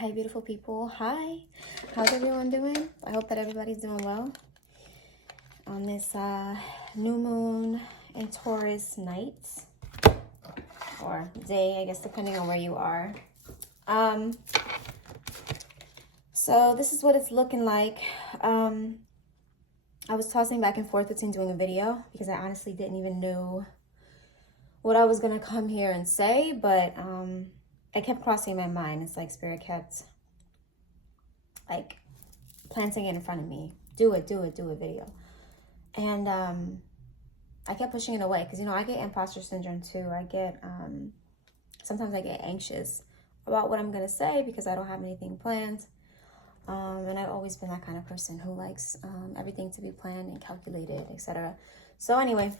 Hi, beautiful people. Hi. How's everyone doing? I hope that everybody's doing well on this new moon in Taurus night or day, I guess, depending on where you are. So this is what it's looking like. I was tossing back and forth between doing a video because I honestly didn't even know what I was gonna come here and say, but it kept crossing my mind. It's like Spirit kept like planting it in front of me. Do it video. And I kept pushing it away because, you know, I get imposter syndrome too. I get, sometimes I get anxious about what I'm going to say because I don't have anything planned. And I've always been that kind of person who likes everything to be planned and calculated, etc. So anyway,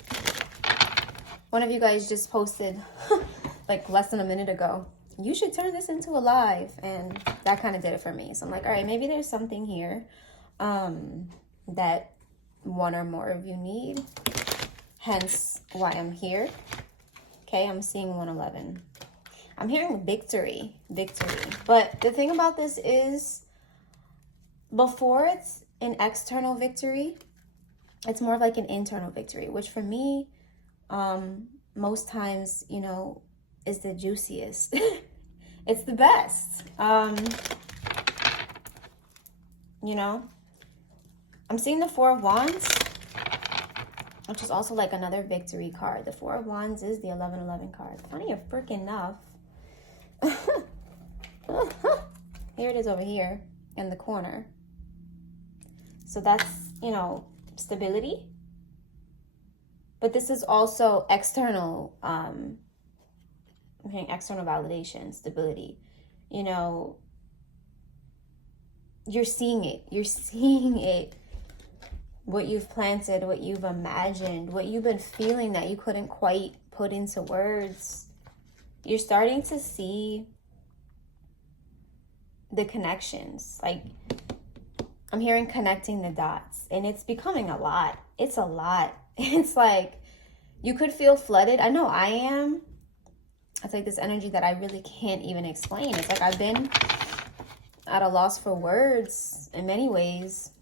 one of you guys just posted like less than a minute ago, you should turn this into a live, and that kind of did it for me. So I'm like, all right, maybe there's something here that one or more of you need, hence why I'm here. Okay, I'm seeing 111. I'm hearing victory. But the thing about this is, before it's an external victory, it's more of like an internal victory, which for me, most times, you know, is the juiciest. It's the best. You know, I'm seeing the Four of Wands, which is also like another victory card. The Four of Wands is the 1111 card. Funny freaking enough. Here it is over here in the corner. So that's, you know, stability. But this is also external, external validation, stability. You know, you're seeing it. What you've planted, what you've imagined, what you've been feeling that you couldn't quite put into words. You're starting to see the connections. Like, I'm hearing connecting the dots, and it's becoming a lot. It's a lot. It's like you could feel flooded. I know I am. It's like this energy that I really can't even explain. It's like I've been at a loss for words in many ways.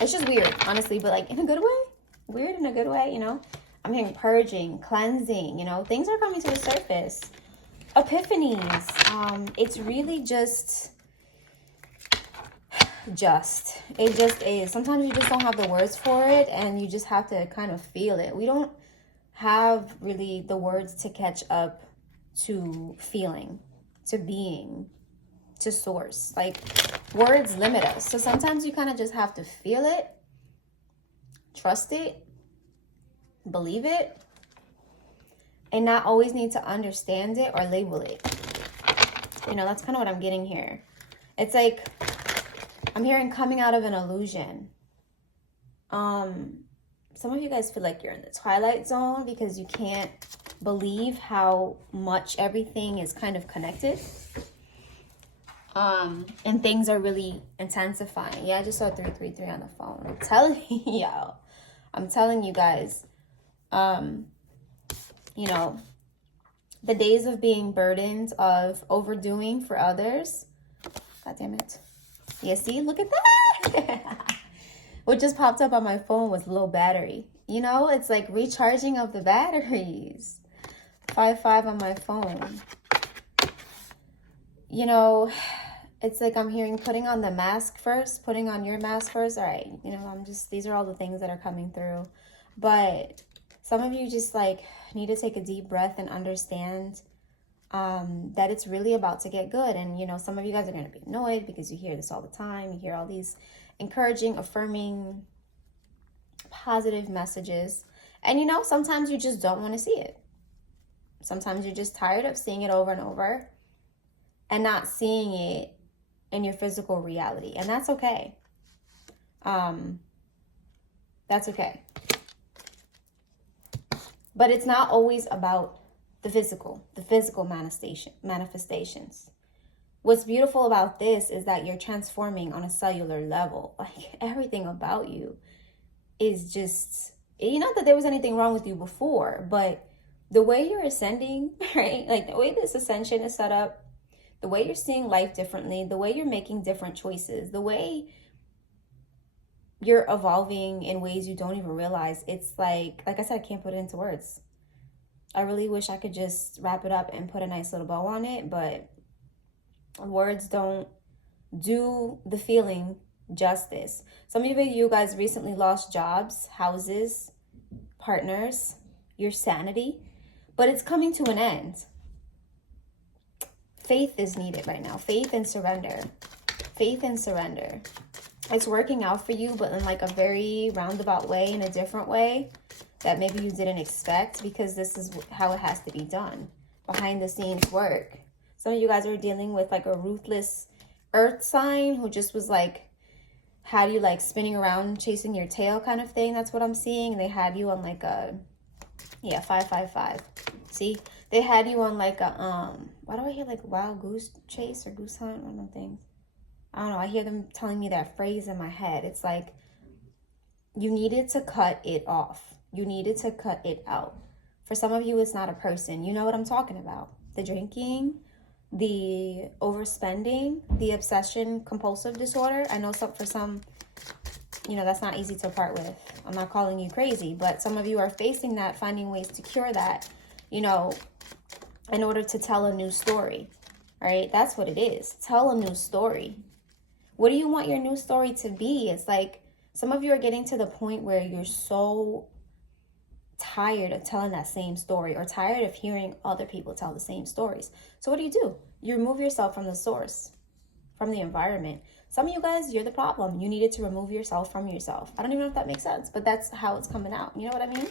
It's just weird, honestly, but like in a good way. Weird in a good way, you know? I'm hearing purging, cleansing, you know? Things are coming to the surface. Epiphanies. It's really just... It just is. Sometimes you just don't have the words for it, and you just have to kind of feel it. We don't have really the words to catch up to feeling, to being, to source. Like, words limit us. So sometimes you kind of just have to feel it, trust it, believe it, and not always need to understand it or label it. You know, that's kind of what I'm getting here. It's like I'm hearing coming out of an illusion. Some of you guys feel like you're in the twilight zone because you can't believe how much everything is kind of connected. And things are really intensifying. Yeah, I just saw 333 on the phone. I'm telling y'all. I'm telling you guys. You know, the days of being burdened, of overdoing for others. God damn it. Yeah, see, look at that. What just popped up on my phone was low battery. You know, it's like recharging of the batteries. 5-5 on my phone. You know, it's like I'm hearing putting on the mask first, putting on your mask first. All right, you know, these are all the things that are coming through. But some of you just like need to take a deep breath and understand that it's really about to get good. And, you know, some of you guys are going to be annoyed because you hear this all the time. You hear all these encouraging, affirming, positive messages. And, you know, sometimes you just don't want to see it. Sometimes you're just tired of seeing it over and over and not seeing it in your physical reality. And that's okay. That's okay. But it's not always about the physical manifestations. What's beautiful about this is that you're transforming on a cellular level. Like, everything about you is just, not that there was anything wrong with you before, but the way you're ascending, right? Like the way this ascension is set up, the way you're seeing life differently, the way you're making different choices, the way you're evolving in ways you don't even realize. It's like I said, I can't put it into words. I really wish I could just wrap it up and put a nice little bow on it, but words don't do the feeling justice. Some of you guys recently lost jobs, houses, partners, your sanity, but it's coming to an end. Faith is needed right now. Faith and surrender. Faith and surrender. It's working out for you, but in like a very roundabout way, in a different way that maybe you didn't expect, because this is how it has to be done. Behind the scenes work. Some of you guys are dealing with like a ruthless earth sign who just was like, had you like spinning around chasing your tail kind of thing. That's what I'm seeing. And they had you on like a, 555. See, they had you on like a, why do I hear like wild goose chase or goose hunt? One of them things. I don't know. I hear them telling me that phrase in my head. It's like, you needed to cut it off. You needed to cut it out. For some of you, it's not a person. You know what I'm talking about. The drinking, the overspending, the obsession, compulsive disorder. I know for some, that's not easy to part with. I'm not calling you crazy, but some of you are facing that, finding ways to cure that, in order to tell a new story, right? That's what it is. Tell a new story. What do you want your new story to be? It's like some of you are getting to the point where you're so tired of telling that same story, or tired of hearing other people tell the same stories. So what do? You remove yourself from the source, from the environment. Some of you guys, you're the problem. You needed to remove yourself from yourself. I don't even know if that makes sense, but that's how it's coming out. You know what I mean?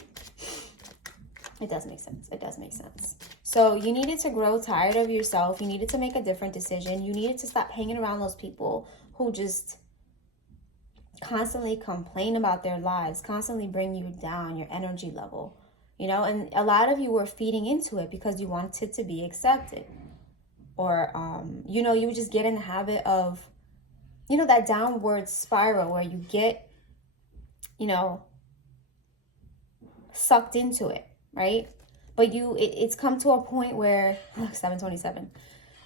It does make sense. It does make sense. So you needed to grow tired of yourself. You needed to make a different decision. You needed to stop hanging around those people who just constantly complain about their lives, constantly bring you down, your energy level, and a lot of you were feeding into it because you wanted to be accepted, or, you would just get in the habit of, that downward spiral where you get, sucked into it, right? But it's come to a point where, 727,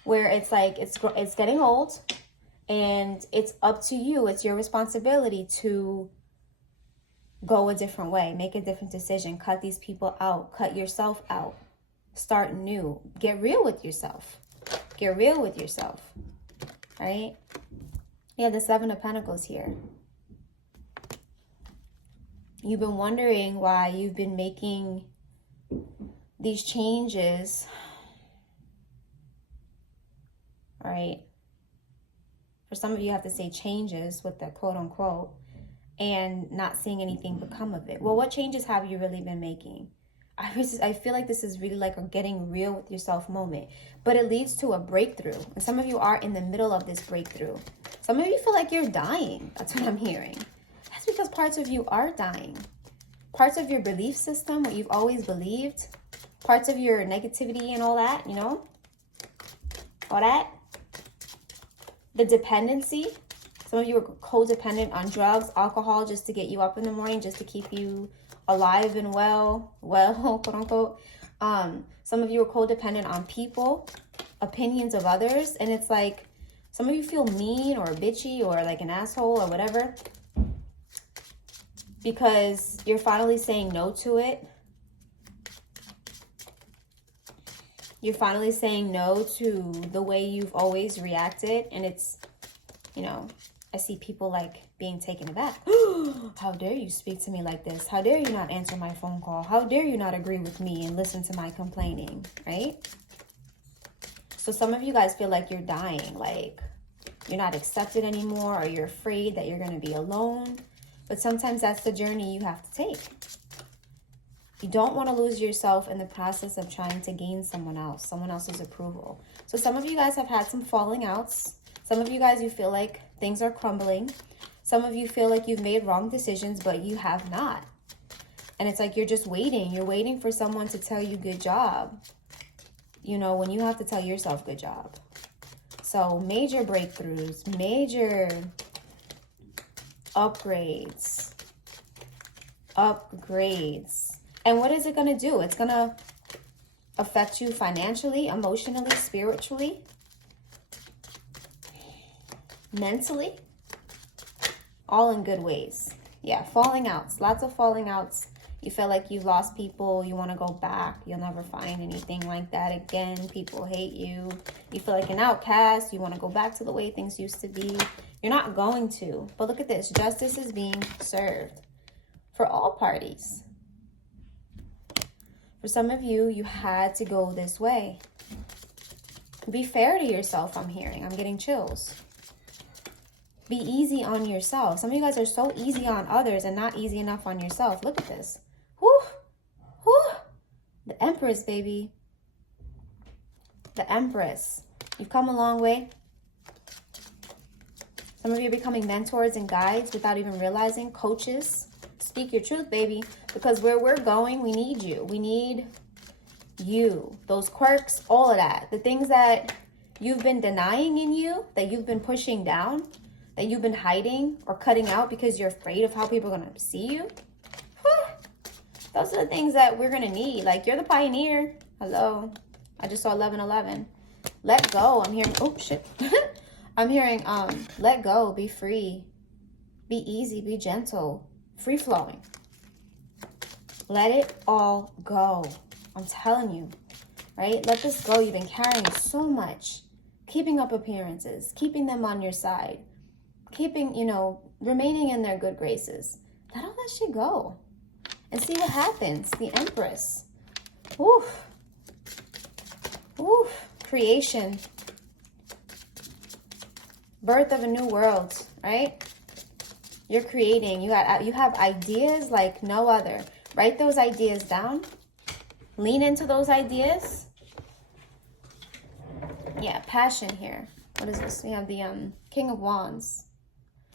where it's like, it's getting old. And it's up to you. It's your responsibility to go a different way, make a different decision, cut these people out, cut yourself out, start new, get real with yourself, right? Yeah, the Seven of Pentacles here. You've been wondering why you've been making these changes, right? For some of you, have to say changes with the quote unquote, and not seeing anything become of it. Well, what changes have you really been making? I feel like this is really like a getting real with yourself moment, but it leads to a breakthrough. And some of you are in the middle of this breakthrough. Some of you feel like you're dying. That's what I'm hearing. That's because parts of you are dying. Parts of your belief system, what you've always believed, parts of your negativity and all that, all that. The dependency. Some of you are codependent on drugs, alcohol, just to get you up in the morning, just to keep you alive and well, quote unquote. Some of you are codependent on people, opinions of others. And it's like, some of you feel mean or bitchy or like an asshole or whatever, because you're finally saying no to it. You're finally saying no to the way you've always reacted. And it's, I see people like being taken aback. How dare you speak to me like this? How dare you not answer my phone call? How dare you not agree with me and listen to my complaining, right? So some of you guys feel like you're dying, like you're not accepted anymore, or you're afraid that you're going to be alone. But sometimes that's the journey you have to take. You don't want to lose yourself in the process of trying to gain someone else's approval. So some of you guys have had some falling outs. Some of you guys, you feel like things are crumbling. Some of you feel like you've made wrong decisions, but you have not. And it's like you're just waiting. You're waiting for someone to tell you good job, when you have to tell yourself good job. So major breakthroughs, major upgrades. And what is it going to do? It's going to affect you financially, emotionally, spiritually. mentally, all in good ways. Yeah, falling outs, lots of falling outs. You feel like you've lost people, you want to go back, you'll never find anything like that again. People hate you. You feel like an outcast, you want to go back to the way things used to be. You're not going to. But look at this, justice is being served for all parties. For some of you, you had to go this way. Be fair to yourself, I'm hearing. I'm getting chills. Be easy on yourself. Some of you guys are so easy on others and not easy enough on yourself. Look at this. Whew. Whew. The Empress, baby. The Empress. You've come a long way. Some of you are becoming mentors and guides without even realizing. Coaches. Speak your truth, baby. Because where we're going, we need you. We need you. Those quirks, all of that. The things that you've been denying in you, that you've been pushing down, that you've been hiding or cutting out because you're afraid of how people are going to see you. Those are the things that we're going to need. Like, you're the pioneer. Hello. I just saw 11:11. Let go. I'm hearing, oh, shit. I'm hearing, let go. Be free. Be easy. Be gentle. Free flowing. Let it all go. I'm telling you, right? Let this go. You've been carrying so much. Keeping up appearances. Keeping them on your side. Keeping, remaining in their good graces. Let all that shit go. And see what happens. The Empress. Oof. Oof. Creation. Birth of a new world, right? You're creating. You have ideas like no other. Write those ideas down. Lean into those ideas. Yeah, passion here. What is this? We have the King of Wands.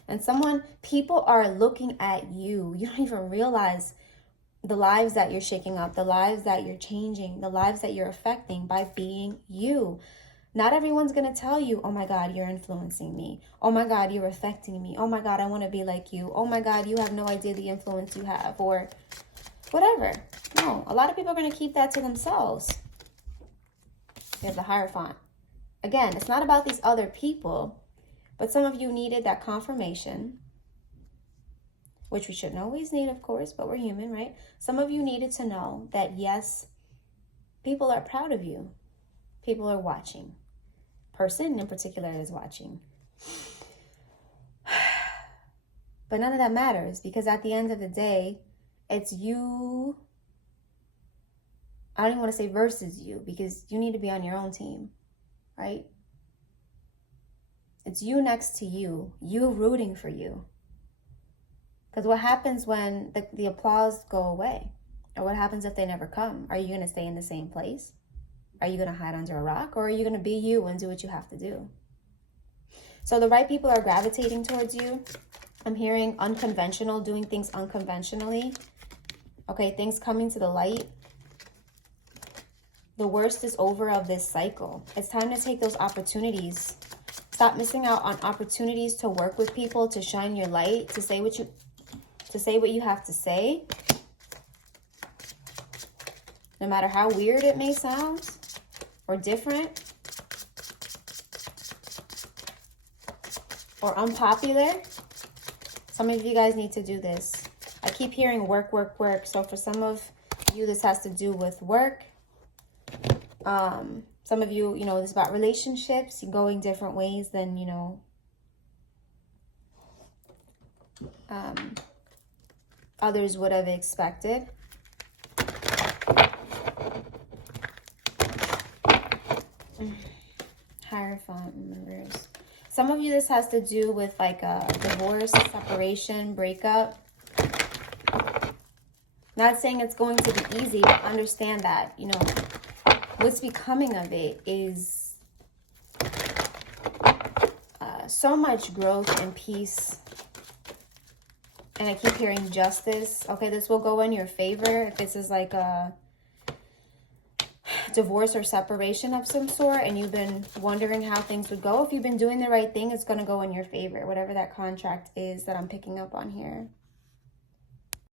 And people are looking at you. You don't even realize the lives that you're shaking up, the lives that you're changing, the lives that you're affecting by being you. Not everyone's going to tell you, oh my God, you're influencing me. Oh my God, you're affecting me. Oh my God, I want to be like you. Oh my God, you have no idea the influence you have, or whatever. No, a lot of people are going to keep that to themselves. You have the Hierophant. Again, it's not about these other people, but some of you needed that confirmation, which we shouldn't always need, of course, but we're human, right? Some of you needed to know that, yes, people are proud of you. People are watching. Person in particular is watching. But none of that matters, because at the end of the day, it's you. I don't even want to say versus you, because you need to be on your own team, right? It's you next to you rooting for you. Because what happens when the applause go away? Or what happens if they never come? Are you going to stay in the same place? Are you going to hide under a rock? Or are you going to be you and do what you have to do? So the right people are gravitating towards you. I'm hearing unconventional, doing things unconventionally. Okay, things coming to the light. The worst is over of this cycle. It's time to take those opportunities. Stop missing out on opportunities to work with people, to shine your light, to say what you have to say. No matter how weird it may sound or different or unpopular. Some of you guys need to do this. I keep hearing work, work, work. So for some of you, this has to do with work. Some of you, this is about relationships, going different ways than, others would have expected. Hierophant members. Some of you, this has to do with like a divorce, separation, breakup. Not saying it's going to be easy, but understand that, what's becoming of it is so much growth and peace. And I keep hearing justice. Okay, this will go in your favor if this is like a divorce or separation of some sort and you've been wondering how things would go. If you've been doing the right thing, it's going to go in your favor, whatever that contract is that I'm picking up on here.